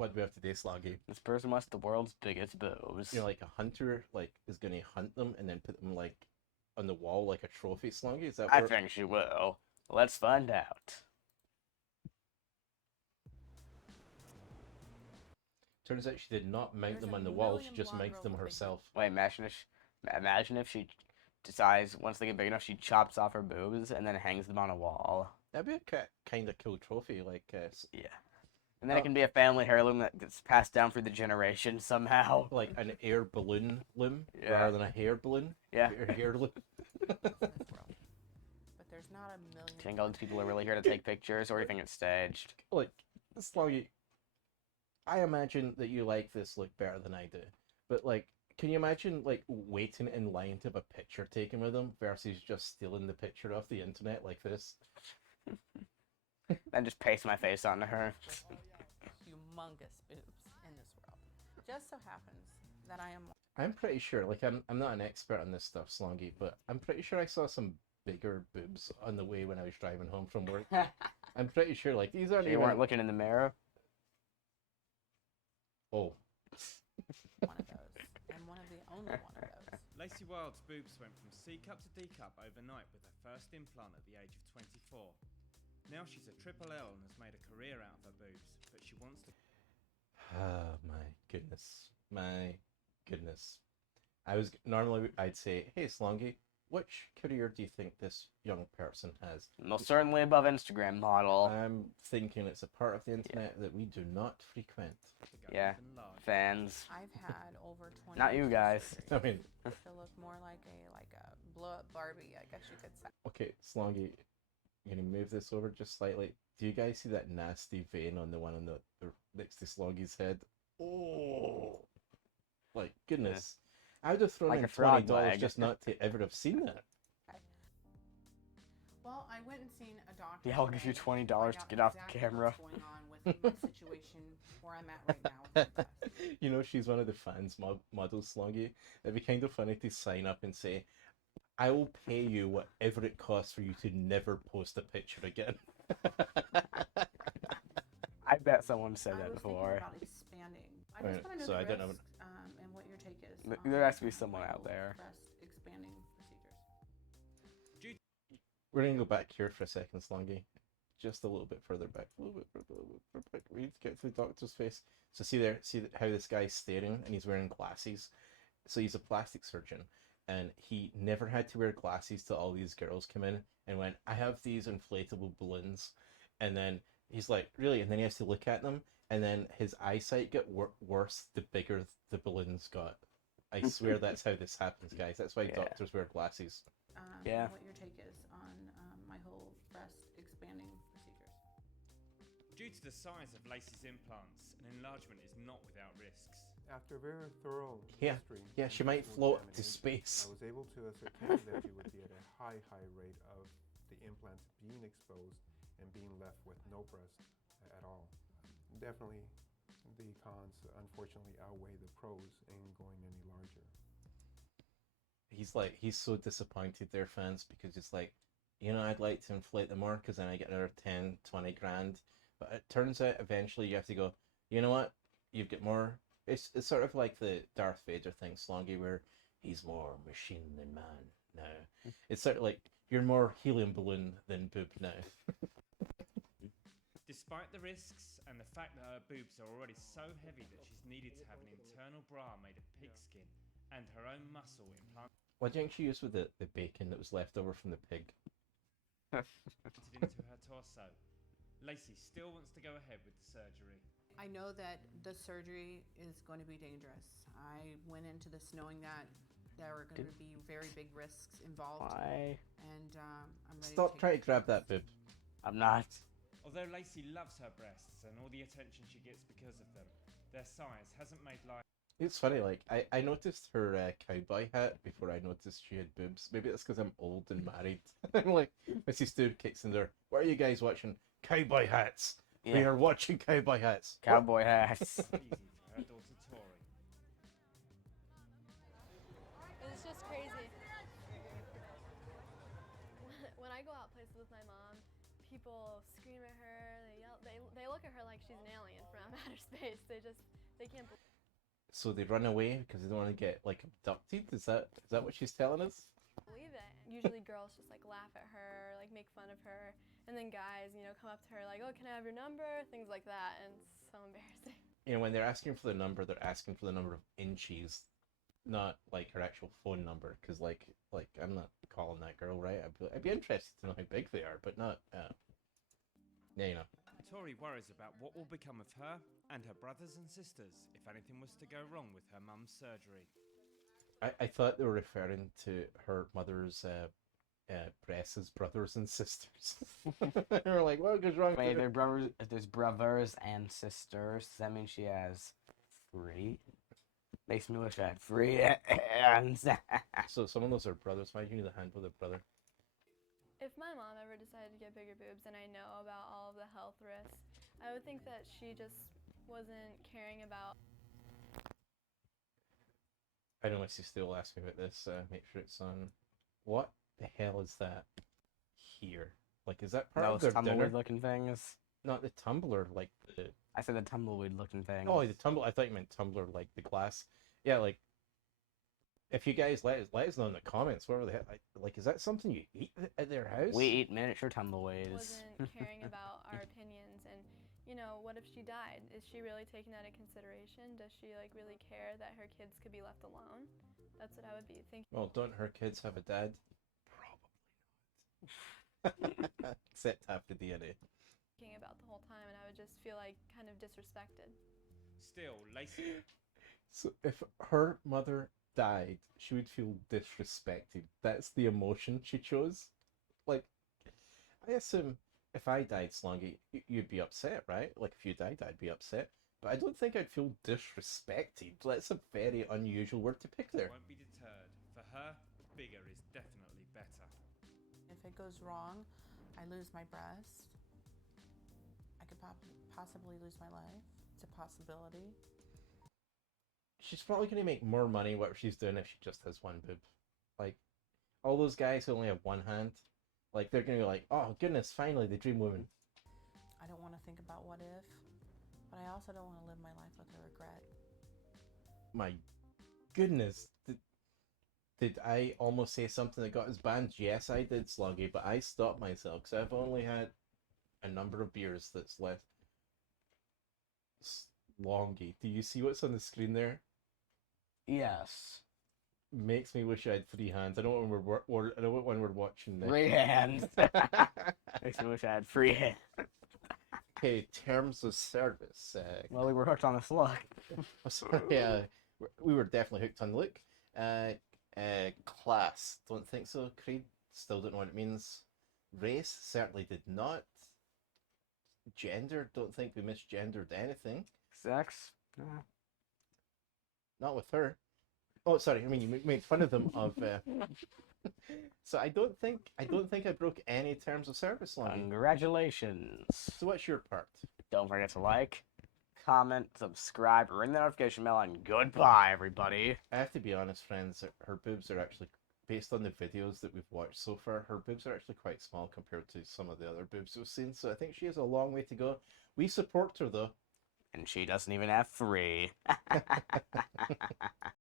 What do we have to do, Slongi? This person wants the world's biggest boobs. You know, like a hunter, like, is going to hunt them and then put them, like, on the wall like a trophy, Slongi? Is that I where... think she will. Let's find out. Turns out she did not mount There's them a on the wall, she million just blonde mounted girls them with big herself. Wait, imagine if she decides once they get big enough, she chops off her boobs and then hangs them on a wall. That'd be a kind of cool trophy, like... Yeah. And then it can be a family heirloom that gets passed down through the generations somehow. like an air balloon loom Yeah. rather than a hair balloon. Yeah. Hair loom. But there's not a million. Do you think all these people are really here to take pictures, or do you think it's staged? Like, Slongi, I imagine that you like this look better than I do. But, like, can you imagine, like, waiting in line to have a picture taken with them versus just stealing the picture off the internet like this? Then just paste my face onto her. Humongous boobs in this world. Just so happens that I am. I'm pretty sure, like, I'm not an expert on this stuff, Slongi, but I'm pretty sure I saw some bigger boobs on the way when I was driving home from work. I'm pretty sure, like, these aren't You even... weren't looking in the mirror? Oh. One of those, and one of the only one of those. Lacey Wild's boobs went from C cup to D cup overnight with her first implant at the age of 24. Now she's a triple L and has made a career out of her boobs, but she wants to... Oh, my goodness. My goodness. Normally, I'd say, hey, Slongi, which career do you think this young person has? Most certainly above Instagram model. I'm thinking it's a part of the internet that we do not frequent. go Yeah. even larger. Fans. I've had over 20. Not you guys. I mean, To look more like a blow up Barbie, I guess you could say. okay, Slongi, I'm gonna move this over just slightly. Do you guys see that nasty vein on the one on the next to Slongi's head? Oh, like goodness! I would have thrown Like in a frog $20 leg. just not to ever have seen that. Well, I went and seen a doctor. Yeah, I'll give you today $20 to find to out get off the exactly camera. What's going on with my situation where I'm at right now with my breast. You know, she's one of the fans models, Slongi. It'd be kind of funny to sign up and say, I will pay you whatever it costs for you to never post a picture again. I bet someone said I that was thinking before. about expanding. I Right, just want to know so the I don't know- risks, and what your take is. There on, has to be someone out there. Breast expanding procedures. We're gonna go back here for a second, Slongi. Just a little bit further back. A little bit further back. We need to get to the doctor's face. So see there, how this guy's staring and he's wearing glasses. So he's a plastic surgeon. And he never had to wear glasses till all these girls come in and went, I have these inflatable balloons. And then he's like, really? And then he has to look at them. And then his eyesight got worse the bigger the balloons got. I swear that's how this happens, guys. That's why Yeah. doctors wear glasses. Yeah. What your take is on my whole breast expanding procedures. Due to the size of Lacey's implants, an enlargement is not without risks. After a very thorough Yeah, history yeah, and she might physical float to examination, space. I was able to ascertain that you would be at a high rate of the implants being exposed and being left with no breast at all. Definitely, the cons unfortunately outweigh the pros in going any larger. He's so disappointed there, fans, because it's like, you know, I'd like to inflate them more because then I get another 10, 20 grand. But it turns out eventually you have to go, you know what? You've got more. It's sort of like the Darth Vader thing, Slongi, where he's more machine than man now. It's sort of like you're more helium balloon than boob now. Despite the risks and the fact that her boobs are already so heavy that she's needed to have an internal bra made of pigskin and her own muscle implanted What do you think she used with the bacon that was left over from the pig? into her torso, Lacey still wants to go ahead with the surgery. I know that the surgery is going to be dangerous. I went into this knowing that there were going to be very big risks involved. Why? And I'm ready Stop to trying to take grab the that boob. I'm not. Although Lacey loves her breasts and all the attention she gets because of them, their size hasn't made life... It's funny, like, I noticed her cowboy hat before I noticed she had boobs. Maybe that's because I'm old and married. I'm like, Mrs. Stu kicks in there. What are you guys watching? Cowboy hats. We Yeah. are watching cowboy hats. Cowboy hats. easy for her daughter Tori. It's just crazy. When I go out places with my mom, people scream at her, they yell, they look at her like she's an alien from outer space. face. They can't So they run away because they don't want to get like abducted. Is that what she's telling us? believe it. Usually girls just like laugh at her, like make fun of her, and then guys, come up to her like, oh, can I have your number? Things like that, and it's so embarrassing. When they're asking for the number, they're asking for the number of inches, not like her actual phone number. Because like I'm not calling that girl, right? I'd be interested to know how big they are, but not. Yeah. Tori worries about what will become of her and her brothers and sisters if anything was to go wrong with her mum's surgery. I thought they were referring to her mother's breasts as brothers and sisters. They were like, what goes wrong? Wait, with her? there's brothers and sisters. Does that mean she has 3? Makes me wish I had 3 hands. So some of those are brothers. Why do you need a hand with a brother? If my mom ever decided to get bigger boobs and I know about all of the health risks, I would think that she just wasn't caring about. I know Missy still asked me about this. Make sure it's on. What the hell is that here? Like, is that part of Those their dinner? tumbleweed looking things. Not the tumbler, like the. I said the tumbleweed looking thing. Oh, the tumbler. I thought you meant tumbler, like the glass. Yeah, like. If you guys let us know in the comments, whatever the hell, like, is that something you eat at their house? We eat miniature tumbleweeds. Wasn't caring about our opinions, and what if she died? Is she really taking that into consideration? Does she like really care that her kids could be left alone? That's what I would be thinking. Well, don't her kids have a dad? Probably not. Except after DNA. About the whole time, and I would just feel like kind of disrespected. Still, Lacey. So if her mother died, she would feel disrespected. That's the emotion she chose. Like, I assume if I died, Slongi, you'd be upset, right? Like, if you died, I'd be upset. But I don't think I'd feel disrespected. That's a very unusual word to pick there. Won't be deterred. For her, bigger is definitely better. If it goes wrong, I lose my breast. I could possibly lose my life. It's a possibility. She's probably going to make more money what she's doing if she just has one boob. Like, all those guys who only have one hand, like, they're going to be like, oh, goodness, finally, the dream woman. I don't want to think about what if, but I also don't want to live my life with a regret. My goodness. Did I almost say something that got us banned? Yes, I did, Slongi, but I stopped myself because I've only had a number of beers that's left. Slongi, do you see what's on the screen there? Yes. Makes me wish I had 3 hands. I know when we're watching this. 3 hands. Makes me wish I had 3 hands. Okay, terms of service. Well, we were hooked on the slug. Sorry, we were definitely hooked on the look. Class, don't think so. Creed, still don't know what it means. Race, certainly did not. Gender, don't think we misgendered anything. Sex? Not with her. Oh, sorry. I mean, you made fun of them of. So I don't think I broke any terms of service, Slongi. Congratulations. So what's your part? Don't forget to like, comment, subscribe, ring the notification bell, and goodbye, everybody. I have to be honest, friends. Her boobs are actually, based on the videos that we've watched so far, her boobs are actually quite small compared to some of the other boobs we've seen. So I think she has a long way to go. We support her though. And she doesn't even have 3.